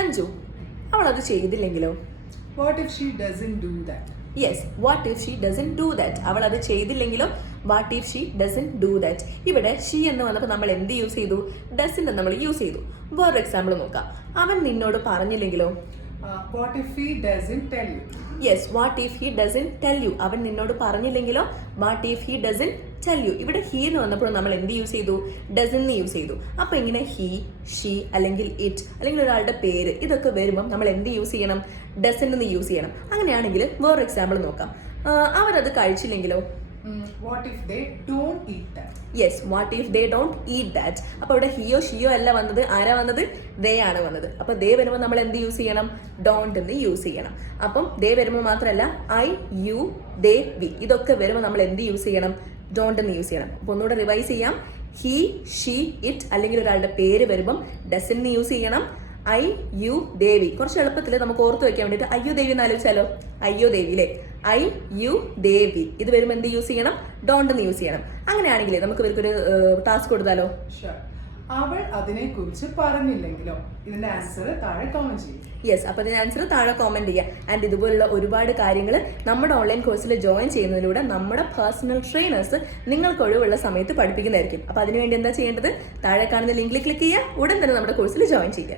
അഞ്ജു അവൾ അത് ചെയ്തില്ലെങ്കിലോ? What if she doesn't do that? Yes, what if she doesn't do that. അവൾ അത് ചെയ്തില്ലെങ്കിലോ? What if she doesn't do that. ഇവിടെ ഷീ എന്ന് വന്നപ്പോൾ നമ്മൾ എന്ത് യൂസ് ചെയ്തു? ഡസിൻ്റെ നമ്മൾ യൂസ് ചെയ്തു. വേറൊരു എക്സാമ്പിൾ നോക്കാം. അവൻ നിന്നോട് പറഞ്ഞില്ലെങ്കിലോ? What if he doesn't tell you? Yes, what if he doesn't tell you. അവൻ നിന്നോട് പറഞ്ഞില്ലെങ്കിലോ? What if he doesn't tell you. ഇവിടെ ഹീ എന്ന് വന്നപ്പോൾ നമ്മൾ എന്ത് യൂസ് ചെയ്തു? ഡസൻ യൂസ് ചെയ്തു. അപ്പൊ ഇങ്ങനെ ഹി, ഷീ അല്ലെങ്കിൽ ഇറ്റ് അല്ലെങ്കിൽ ഒരാളുടെ പേര് ഇതൊക്കെ വരുമ്പം നമ്മൾ എന്ത് യൂസ് ചെയ്യണം? ഡസൻ യൂസ് ചെയ്യണം. അങ്ങനെയാണെങ്കിൽ വേറൊരു എക്സാമ്പിൾ നോക്കാം. അവരത് കഴിച്ചില്ലെങ്കിലോ? What if they don't eat that? Yes, what if they don't eat that. അപ്പൊ ഇവിടെ ഹിയോ ഷിയോ അല്ല വന്നത്, ആരാ വന്നത്? ദേ ആണ് വന്നത്. അപ്പൊ ദേ വരുമ്പോൾ നമ്മൾ എന്ത് യൂസ് ചെയ്യണം? ഡോണ്ട് എന്ന് യൂസ് ചെയ്യണം. അപ്പം ദേ വരുമ്പോൾ മാത്രമല്ല ഐ, യു, ദേ, വി ഇതൊക്കെ വരുമ്പോൾ നമ്മൾ എന്ത് യൂസ് ചെയ്യണം? ഡോണ്ട് എന്ന് യൂസ് ചെയ്യണം. അപ്പൊ ഒന്നുകൂടെ റിവൈസ് ചെയ്യാം. ഹി, ഷീ, ഇറ്റ് അല്ലെങ്കിൽ ഒരാളുടെ പേര് വരുമ്പം ഡസൻ യൂസ് ചെയ്യണം. ഐ, യു, ദേവി. കുറച്ച് എളുപ്പത്തിൽ നമുക്ക് ഓർത്ത് വെക്കാൻ വേണ്ടിയിട്ട് അയ്യോ ദേവി എന്ന് ആലോചിച്ചാലോ? അയ്യോ ദേവി അല്ലേ? ഐ, യു, ദേവി. ഇത് വരുമ്പോൾ എന്ത് യൂസ് ചെയ്യണം? ഡോണ്ട് എന്ന് യൂസ് ചെയ്യണം. അങ്ങനെയാണെങ്കിൽ നമുക്ക് ഇവർക്കൊരു ടാസ്ക് കൊടുത്താലോ? അവൾ അതിനെ കുറിച്ച് പറഞ്ഞില്ലെങ്കിലോ? ഇതിന്റെ ആൻസർ താഴെ കമന്റ് ചെയ്യും. യെസ്, അപ്പൊ ഇതിന്റെ ആൻസർ താഴെ കോമെന്റ് ചെയ്യുക. ആൻഡ് ഇതുപോലുള്ള ഒരുപാട് കാര്യങ്ങൾ നമ്മുടെ ഓൺലൈൻ കോഴ്സിൽ ജോയിൻ ചെയ്യുന്നതിലൂടെ നമ്മുടെ പേഴ്സണൽ ട്രെയിനേഴ്സ് നിങ്ങൾക്ക് ഒഴിവുള്ള സമയത്ത് പഠിപ്പിക്കുന്നതായിരിക്കും. അപ്പൊ അതിനുവേണ്ടി എന്താ ചെയ്യേണ്ടത്? താഴെ കാണുന്ന ലിങ്കിൽ ക്ലിക്ക് ചെയ്യുക, ഉടൻ തന്നെ നമ്മുടെ കോഴ്സിൽ ജോയിൻ ചെയ്യുക.